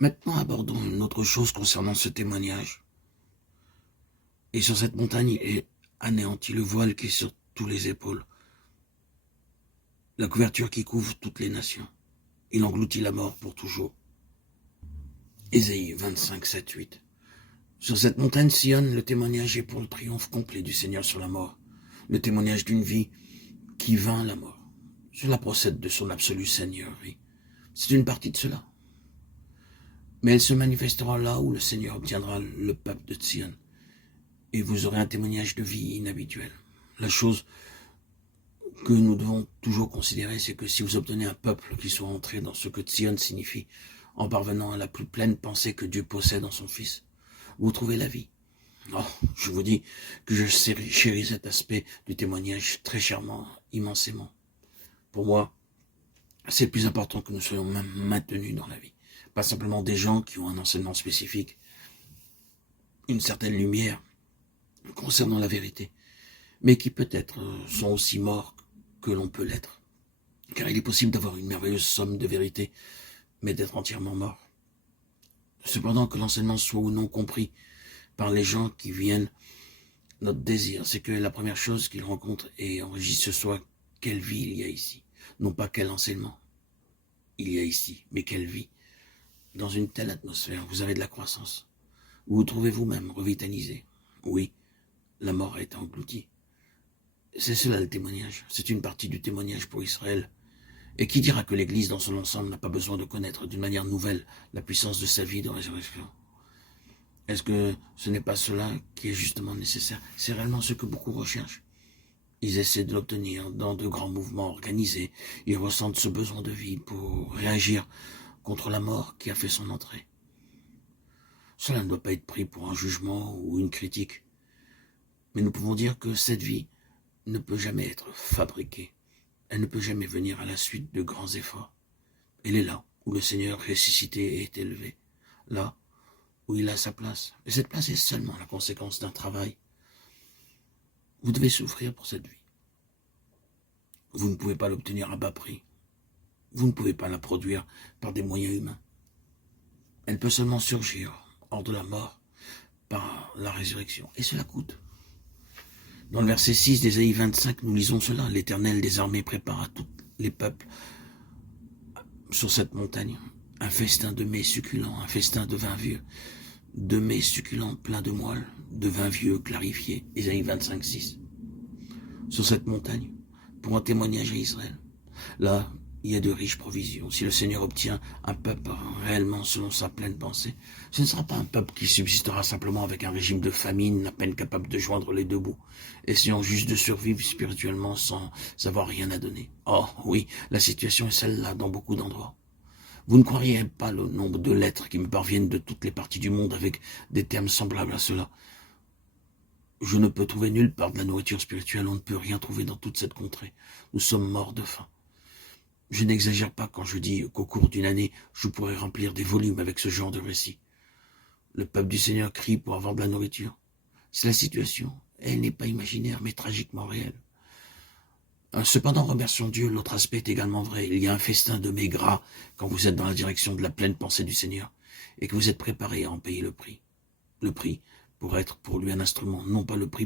Maintenant, abordons une autre chose concernant ce témoignage. Et sur cette montagne est anéanti le voile qui est sur tous les épaules, la couverture qui couvre toutes les nations. Il engloutit la mort pour toujours. Ésaïe 25, 7, 8. Sur cette montagne Sion, le témoignage est pour le triomphe complet du Seigneur sur la mort, le témoignage d'une vie qui vainc la mort. Cela procède de son absolue seigneurie. C'est une partie de cela. Mais elle se manifestera là où le Seigneur obtiendra le peuple de Sion. Et vous aurez un témoignage de vie inhabituel. La chose que nous devons toujours considérer, c'est que si vous obtenez un peuple qui soit entré dans ce que Sion signifie, en parvenant à la plus pleine pensée que Dieu possède en son Fils, vous trouvez la vie. Oh, je vous dis que je chéris cet aspect du témoignage très chèrement, immensément. Pour moi, c'est le plus important que nous soyons même maintenus dans la vie. Pas simplement des gens qui ont un enseignement spécifique, une certaine lumière concernant la vérité, mais qui peut-être sont aussi morts que l'on peut l'être. Car il est possible d'avoir une merveilleuse somme de vérité, mais d'être entièrement mort. Cependant, que l'enseignement soit ou non compris par les gens qui viennent, notre désir, c'est que la première chose qu'ils rencontrent et enregistrent ce soit quelle vie il y a ici. Non pas quel enseignement il y a ici, mais quelle vie. Dans une telle atmosphère, vous avez de la croissance. Vous vous trouvez vous-même revitalisé. Oui, la mort a été engloutie. C'est cela le témoignage. C'est une partie du témoignage pour Israël. Et qui dira que l'Église dans son ensemble n'a pas besoin de connaître d'une manière nouvelle la puissance de sa vie de résurrection? Est-ce que ce n'est pas cela qui est justement nécessaire? C'est réellement ce que beaucoup recherchent. Ils essaient de l'obtenir dans de grands mouvements organisés. Ils ressentent ce besoin de vie pour réagir contre la mort qui a fait son entrée. Cela ne doit pas être pris pour un jugement ou une critique. Mais nous pouvons dire que cette vie ne peut jamais être fabriquée. Elle ne peut jamais venir à la suite de grands efforts. Elle est là où le Seigneur ressuscité est élevé. Là où il a sa place. Et cette place est seulement la conséquence d'un travail. Vous devez souffrir pour cette vie. Vous ne pouvez pas l'obtenir à bas prix. Vous ne pouvez pas la produire par des moyens humains. Elle peut seulement surgir hors de la mort par la résurrection. Et cela coûte. Dans le verset 6 d'Ésaïe 25, nous lisons cela. L'Éternel des armées prépare à tous les peuples sur cette montagne un festin de mets succulents, un festin de vin vieux, de mets succulents pleins de moelle, de vin vieux clarifié. Ésaïe 25, 6. Sur cette montagne, pour un témoignage à Israël. Là, il y a de riches provisions. Si le Seigneur obtient un peuple réellement selon sa pleine pensée, ce ne sera pas un peuple qui subsistera simplement avec un régime de famine, à peine capable de joindre les deux bouts, essayant juste de survivre spirituellement sans avoir rien à donner. Oh oui, la situation est celle-là dans beaucoup d'endroits. Vous ne croiriez pas le nombre de lettres qui me parviennent de toutes les parties du monde avec des termes semblables à cela. Je ne peux trouver nulle part de la nourriture spirituelle, on ne peut rien trouver dans toute cette contrée. Nous sommes morts de faim. Je n'exagère pas quand je dis qu'au cours d'une année, je pourrais remplir des volumes avec ce genre de récit. Le peuple du Seigneur crie pour avoir de la nourriture. C'est la situation. Elle n'est pas imaginaire, mais tragiquement réelle. Cependant, remercions Dieu, l'autre aspect est également vrai. Il y a un festin de mets gras quand vous êtes dans la direction de la pleine pensée du Seigneur et que vous êtes préparé à en payer le prix. Le prix pour être pour lui un instrument, non pas le prix